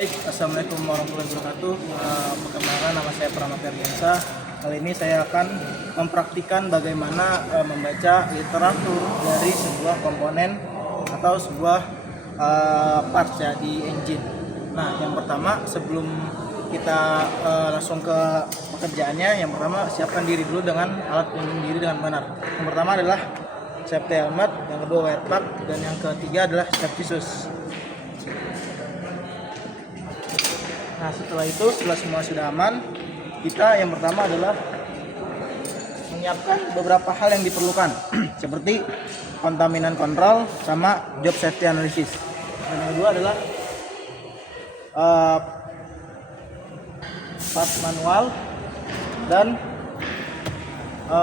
Baik, assalamualaikum warahmatullahi wabarakatuh. Perkenalkan, nama saya Pramana Ferdiansa. Kali ini saya akan mempraktikkan bagaimana membaca literatur dari sebuah komponen atau sebuah parts ya di engine. Nah, yang pertama sebelum kita langsung ke pekerjaannya, yang pertama siapkan diri dulu dengan alat pelindung diri dengan benar. Yang pertama adalah safety helmet, yang kedua wear pack, dan yang ketiga adalah safety shoes. Nah, setelah semua sudah aman, kita yang pertama adalah menyiapkan beberapa hal yang diperlukan seperti kontaminan control sama job safety analysis. Dan yang kedua adalah part manual dan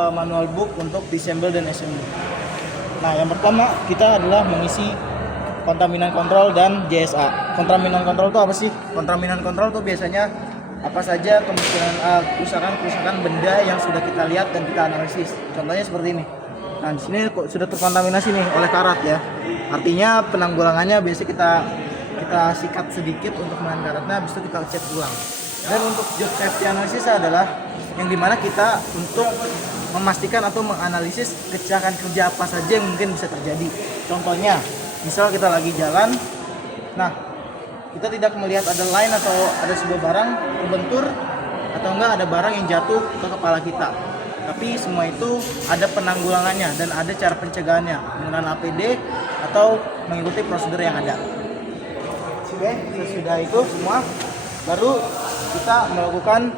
manual book untuk disassemble dan assembly. Nah, yang pertama kita adalah mengisi kontaminan kontrol dan JSA. Kontaminan kontrol itu apa sih? Kontaminan kontrol itu biasanya apa saja kemungkinan kerusakan benda yang sudah kita lihat dan kita analisis. Contohnya seperti ini. Nah, di sini sudah terkontaminasi nih oleh karat ya. Artinya penanggulangannya biasa kita sikat sedikit untuk menahan karatnya, habis itu kita cek ulang. Dan untuk job safety analysis adalah yang dimana kita untuk memastikan atau menganalisis kecelakaan kerja apa saja yang mungkin bisa terjadi. Contohnya, misal kita lagi jalan, nah kita tidak melihat ada line atau ada sebuah barang terbentur atau enggak ada barang yang jatuh ke kepala kita, tapi semua itu ada penanggulangannya dan ada cara pencegahannya menggunakan APD atau mengikuti prosedur yang ada. Oke, sesudah itu semua baru kita melakukan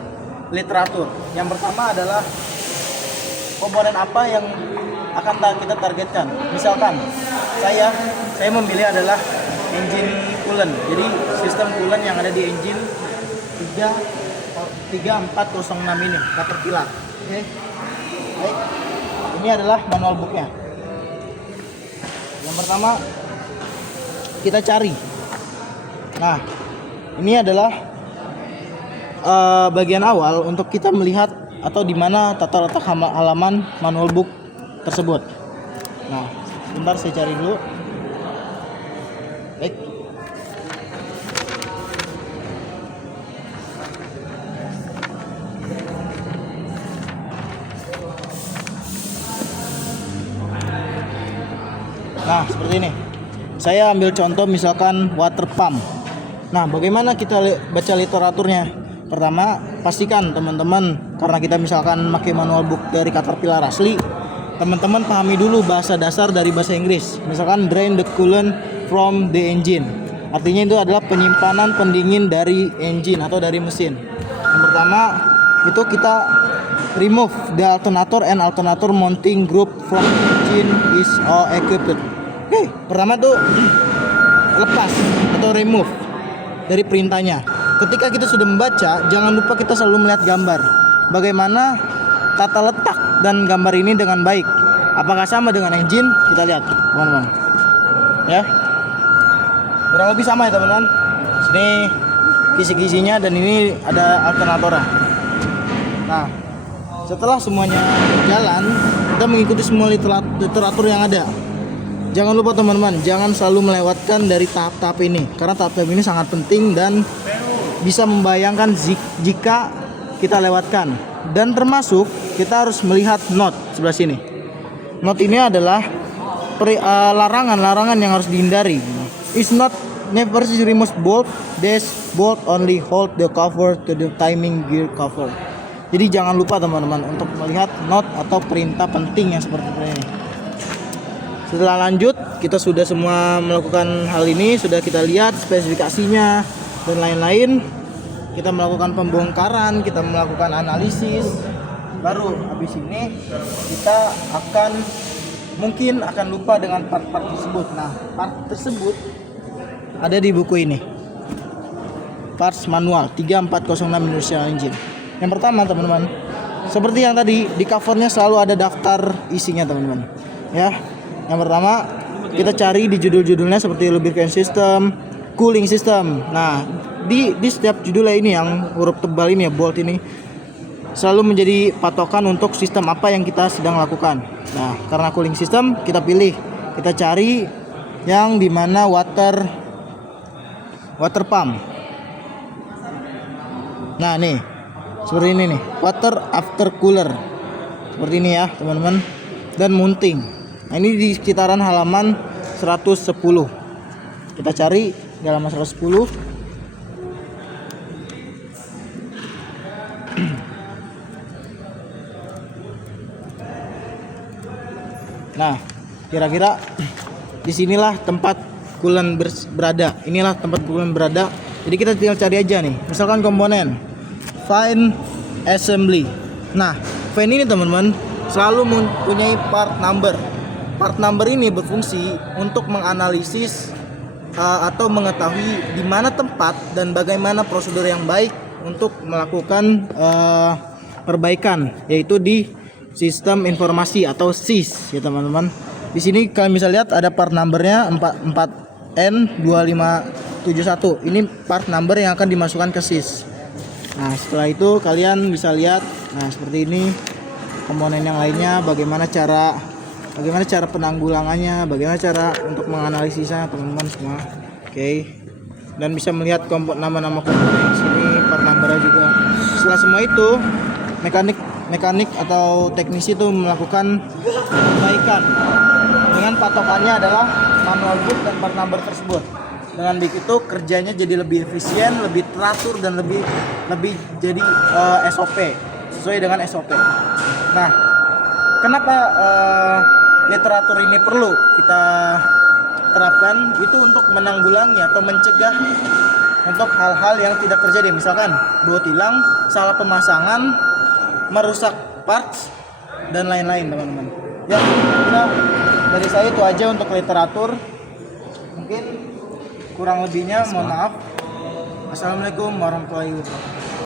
literatur. Yang pertama adalah komponen apa yang akan kita targetkan. Misalkan saya memilih adalah engine coolant. Jadi sistem coolant yang ada di engine 3406 ini Caterpillar. Oke. Baik. Ini adalah manual booknya. Yang pertama kita cari. Nah, ini adalah bagian awal untuk kita melihat atau di mana tata letak halaman manual book tersebut. Nah, sebentar saya cari dulu. Baik. Nah, seperti ini. Saya ambil contoh misalkan water pump. Nah, bagaimana kita baca literaturnya? Pertama, pastikan teman-teman, karena kita misalkan pakai manual book dari Caterpillar asli, teman-teman pahami dulu bahasa dasar dari bahasa Inggris. Misalkan drain the coolant from the engine. Artinya itu adalah penyimpanan pendingin dari engine atau dari mesin. Yang pertama, itu kita remove the alternator and alternator mounting group from engine is all equipped. Oke, pertama tuh lepas atau remove dari perintahnya. Ketika kita sudah membaca, jangan lupa kita selalu melihat gambar. Bagaimana tata letak dan gambar ini dengan baik. Apakah sama dengan engine? Kita lihat, teman-teman. Ya. Kurang lebih sama ya, teman-teman. Sini kisi-kisinya dan ini ada alternatornya. Nah, setelah semuanya berjalan, kita mengikuti semua literatur yang ada. Jangan lupa teman-teman, jangan selalu melewatkan dari tahap-tahap ini, karena tahap-tahap ini sangat penting dan bisa membayangkan jika kita lewatkan. Dan termasuk kita harus melihat note sebelah sini. Note ini adalah larangan yang harus dihindari. Is not never remove bolt, dash bolt, only hold the cover to the timing gear cover. Jadi jangan lupa teman-teman untuk melihat note atau perintah penting yang seperti ini. Setelah lanjut, kita sudah semua melakukan hal ini, sudah kita lihat spesifikasinya dan lain-lain. Kita melakukan pembongkaran, kita melakukan analisis. Baru habis ini kita mungkin akan lupa dengan part-part tersebut. Nah, part tersebut ada di buku ini. Parts manual 3406 Industrial Engine. Yang pertama, teman-teman, seperti yang tadi, di covernya selalu ada daftar isinya, teman-teman. Ya. Yang pertama, kita cari di judul-judulnya seperti lubricant system, cooling system. Nah, di setiap judulnya ini yang huruf tebal ini ya, bold ini, selalu menjadi patokan untuk sistem apa yang kita sedang lakukan. Nah, karena cooling system kita pilih, kita cari yang dimana water pump. Nah nih, seperti ini nih, water after cooler, seperti ini ya teman-teman. Dan mounting. Nah ini di sekitaran halaman 110. Kita cari di halaman 110. Nah, kira-kira disinilah tempat coolant berada. Inilah tempat coolant berada. Jadi kita tinggal cari aja nih. Misalkan komponen fan assembly. Nah, fan ini teman-teman selalu mempunyai part number. Part number ini berfungsi untuk menganalisis atau mengetahui di mana tempat dan bagaimana prosedur yang baik untuk melakukan perbaikan, yaitu di sistem informasi atau SIS ya teman-teman. Di sini kalian bisa lihat ada part numbernya 44N2571. Ini part number yang akan dimasukkan ke SIS. Nah setelah itu kalian bisa lihat, nah seperti ini komponen yang lainnya, bagaimana cara penanggulangannya, bagaimana cara untuk menganalisisnya teman-teman semua. Oke. Dan bisa melihat nama-nama komponen di sini, part numbernya juga. Setelah semua itu, mekanik atau teknisi itu melakukan perbaikan dengan patokannya adalah manual book dan part number tersebut. Dengan begitu kerjanya jadi lebih efisien, lebih teratur dan lebih jadi SOP, sesuai dengan SOP. Nah, kenapa literatur ini perlu kita terapkan? Itu untuk menanggulangi atau mencegah untuk hal-hal yang tidak terjadi, misalkan baut hilang, salah pemasangan, merusak parts dan lain-lain teman-teman. Ya, kira dari saya itu aja untuk literatur. Mungkin kurang lebihnya mohon maaf. Assalamualaikum warahmatullahi wabarakatuh.